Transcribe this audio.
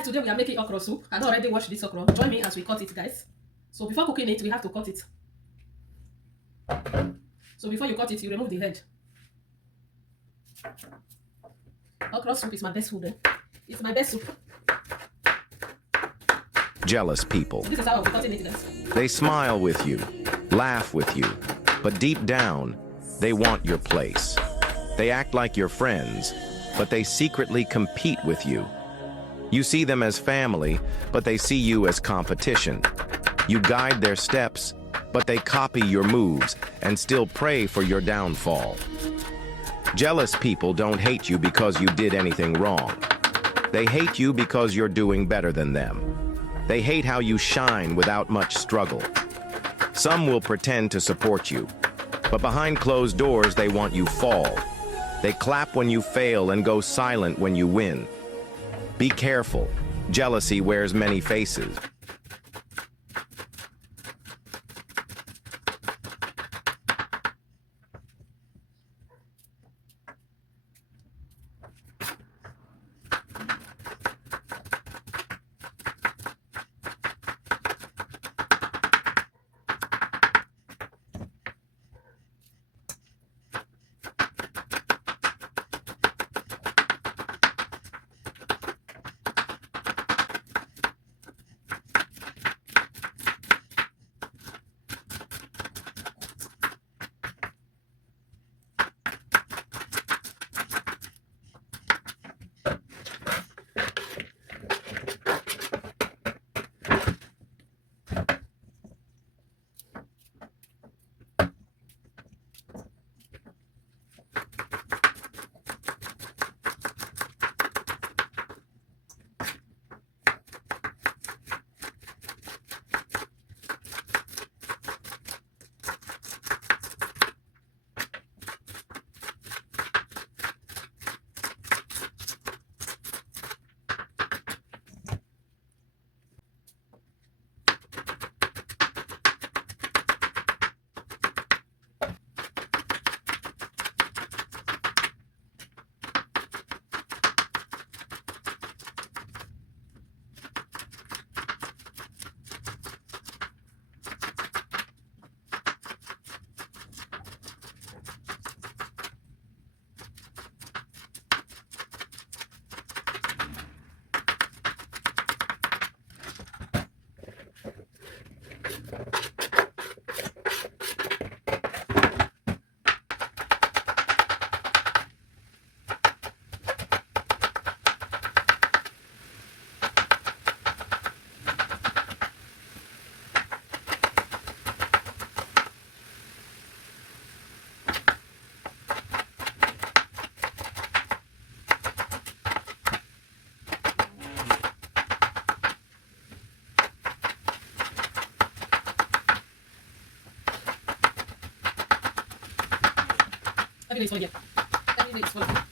Guys, today we are making okra soup. I already washed this okra. Join me as we cut it, guys. So before cooking it, we have to cut it. So before you cut it, you remove the head. Okra soup is my best food. It's my best soup. Jealous people. This is how I'll be cutting it, guys. They smile with you, laugh with you, but deep down, they want your place. They act like your friends, but they secretly compete with you. You see them as family, but they see you as competition. You guide their steps, but they copy your moves and still pray for your downfall. Jealous people don't hate you because you did anything wrong. They hate you because you're doing better than them. They hate how you shine without much struggle. Some will pretend to support you, but behind closed doors they want you fall. They clap when you fail and go silent when you win. Be careful. Jealousy wears many faces. Everything is fine here. Everything is fine.